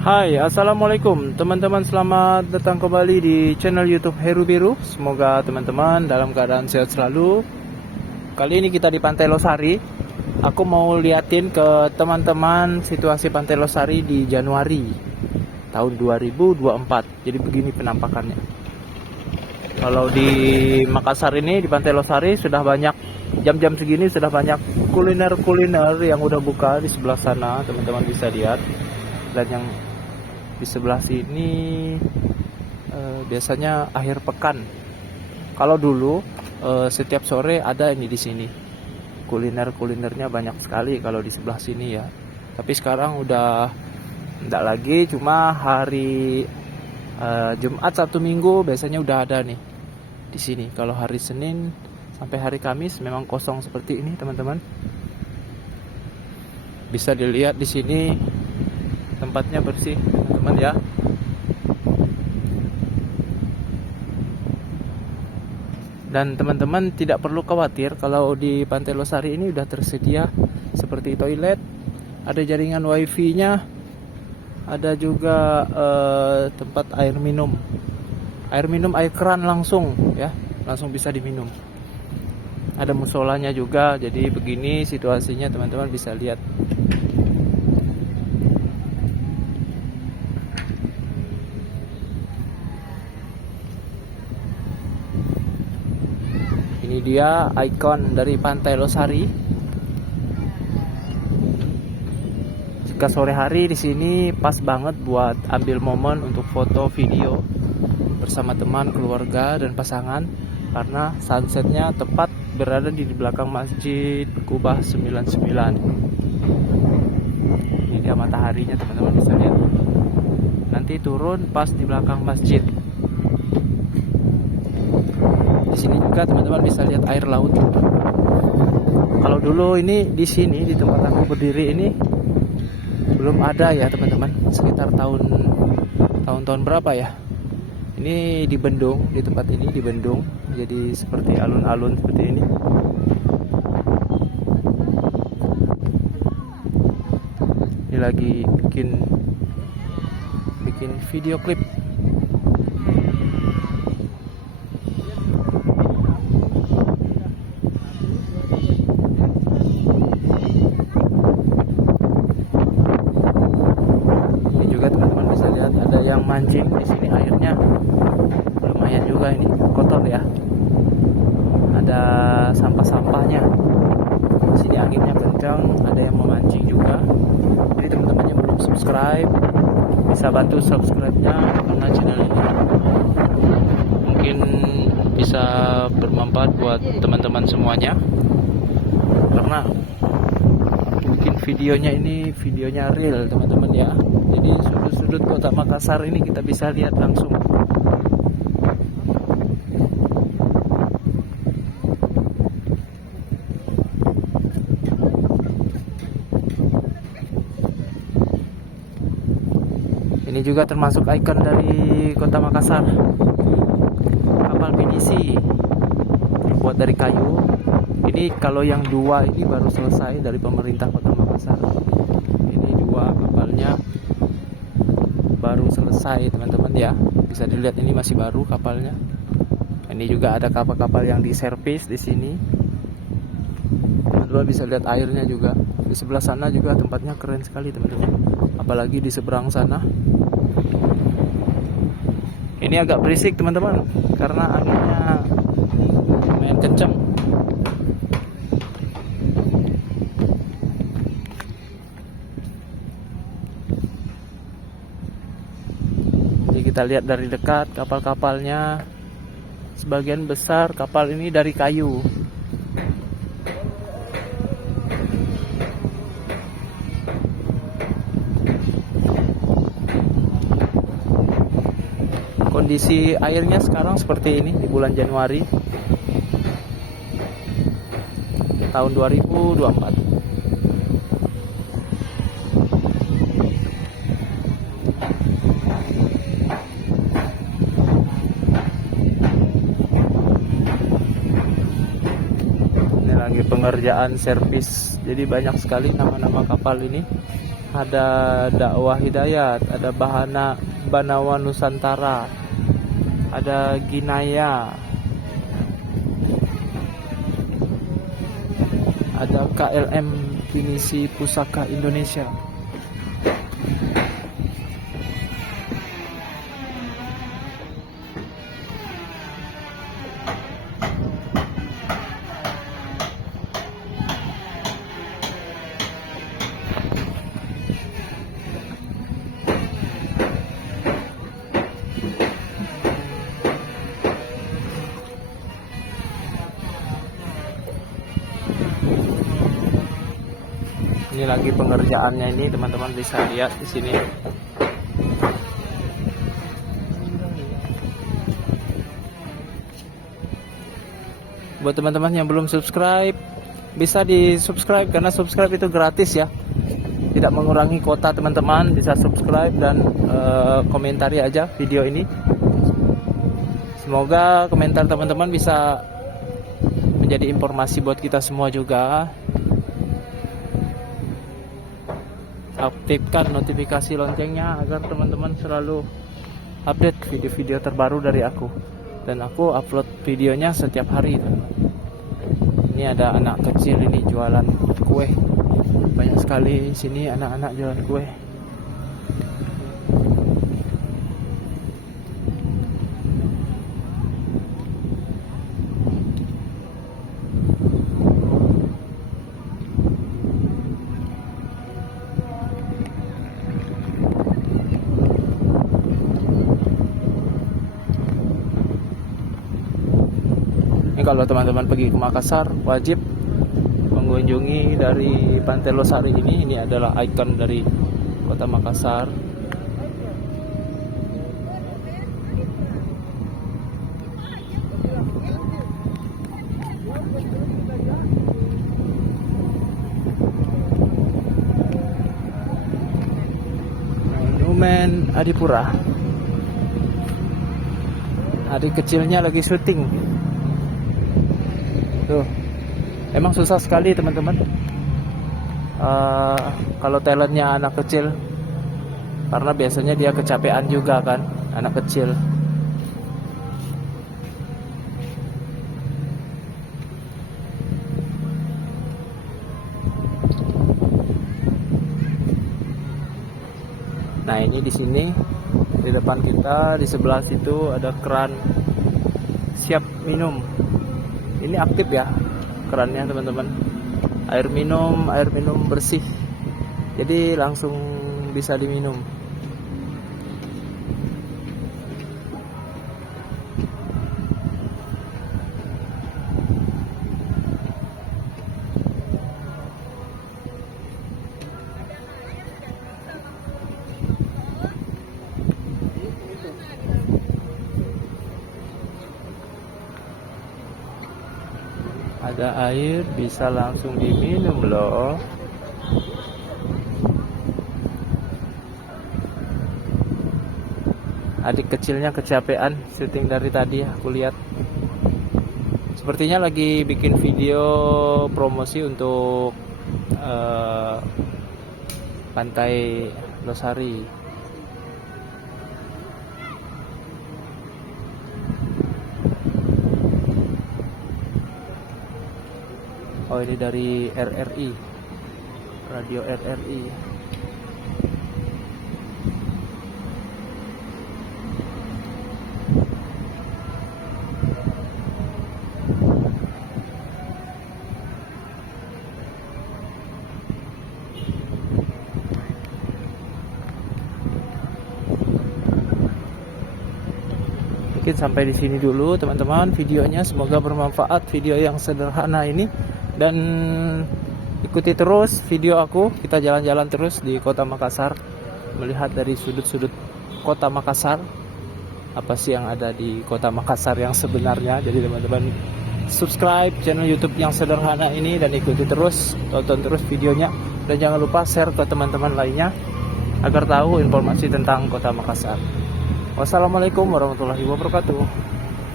Hai, assalamualaikum teman-teman, selamat datang kembali di channel YouTube Heru Biru. Semoga teman-teman dalam keadaan sehat selalu. Kali ini kita di Pantai Losari. Aku mau liatin ke teman-teman situasi Pantai Losari di Januari tahun 2024. Jadi begini penampakannya. Kalau di Makassar ini, di Pantai Losari, sudah banyak, jam-jam segini sudah banyak kuliner-kuliner yang udah buka di sebelah sana, teman-teman bisa lihat. Dan yang di sebelah sini biasanya akhir pekan. Kalau dulu setiap sore ada ini di sini. Kuliner-kulinernya banyak sekali kalau di sebelah sini ya. Tapi sekarang udah enggak lagi, cuma hari Jumat Sabtu Minggu biasanya udah ada nih di sini. Kalau hari Senin sampai hari Kamis memang kosong seperti ini, teman-teman. Bisa dilihat di sini tempatnya bersih, teman-teman ya. Dan teman-teman tidak perlu khawatir kalau di Pantai Losari ini udah tersedia seperti toilet, ada jaringan wifi-nya, ada juga tempat air minum. Air minum air keran langsung ya, langsung bisa diminum. Ada musolanya juga. Jadi begini situasinya, teman-teman bisa lihat. Ini dia ikon dari Pantai Losari. Jika sore hari di sini pas banget buat ambil momen untuk foto video bersama teman, keluarga, dan pasangan, karena sunsetnya tepat berada di belakang Masjid Kubah 99. Ini dia mataharinya, teman-teman bisa lihat. Nanti turun pas di belakang masjid. Di sini juga teman-teman bisa lihat air laut. Kalau dulu ini di sini, di tempat aku berdiri ini belum ada ya teman-teman. Sekitar tahun berapa ya? Ini dibendung, di tempat ini dibendung. Jadi seperti alun-alun seperti ini. Ini lagi bikin video klip. Teman-teman bisa lihat ada yang mancing di sini, airnya lumayan juga, ini kotor ya, ada sampah-sampahnya. Di sini anginnya kencang, ada yang memancing juga. Jadi teman-teman yang belum subscribe bisa bantu subscribe-nya karena channel ini mungkin bisa bermanfaat buat teman-teman semuanya, karena bikin videonya real teman-teman ya. Jadi sudut-sudut kota Makassar ini kita bisa lihat langsung. Ini juga termasuk ikon dari kota Makassar. Kapal pinisi dibuat dari kayu. Ini kalau yang dua ini baru selesai dari pemerintah kota Makassar. Ini dua kapalnya baru selesai teman-teman ya. Bisa dilihat ini masih baru kapalnya. Ini juga ada kapal-kapal yang diservis di sini. Teman-teman bisa lihat airnya juga. Di sebelah sana juga tempatnya keren sekali teman-teman. Apalagi di seberang sana. Ini agak berisik teman-teman karena anginnya lumayan kencang. Kita lihat dari dekat kapal-kapalnya. Sebagian besar kapal ini dari kayu. Kondisi airnya sekarang seperti ini di bulan Januari tahun 2024. Lagi pengerjaan servis, jadi banyak sekali nama-nama kapal ini. ada Dakwah Hidayat, ada Banawa Nusantara, ada Ginaya, ada KLM Pinisi Pusaka Indonesia. Ini lagi pengerjaannya ini, teman-teman bisa lihat di sini. Buat teman-teman yang belum subscribe, bisa di subscribe karena subscribe itu gratis ya, tidak mengurangi kuota teman-teman. Bisa subscribe dan komentari aja video ini. Semoga komentar teman-teman bisa menjadi informasi buat kita semua juga. Aktifkan notifikasi loncengnya agar teman-teman selalu update video-video terbaru dari aku, dan aku upload videonya setiap hari. Ini ada anak kecil ini jualan kue, banyak sekali di sini anak-anak jualan kue. Kalau teman-teman pergi ke Makassar, wajib mengunjungi dari Pantai Losari ini. Ini adalah ikon dari kota Makassar. Monumen Adipura. Adik kecilnya lagi syuting. Tuh, emang susah sekali teman-teman kalau talentnya anak kecil, karena biasanya dia kecapean juga kan, anak kecil. Nah ini di sini di depan kita, di sebelah situ ada keran siap minum. Ini aktif ya kerannya teman-teman, air minum bersih, jadi langsung bisa diminum. Ada air bisa langsung diminum loh. Adik kecilnya kecapean syuting dari tadi, aku lihat. Sepertinya lagi bikin video promosi untuk Pantai Losari. Oh ini dari RRI, radio RRI. Mungkin sampai di sini dulu teman-teman videonya, semoga bermanfaat video yang sederhana ini. Dan ikuti terus video aku, kita jalan-jalan terus di kota Makassar, melihat dari sudut-sudut kota Makassar, apa sih yang ada di kota Makassar yang sebenarnya. Jadi teman-teman subscribe channel YouTube yang sederhana ini dan ikuti terus, tonton terus videonya, dan jangan lupa share ke teman-teman lainnya agar tahu informasi tentang kota Makassar. Wassalamualaikum warahmatullahi wabarakatuh.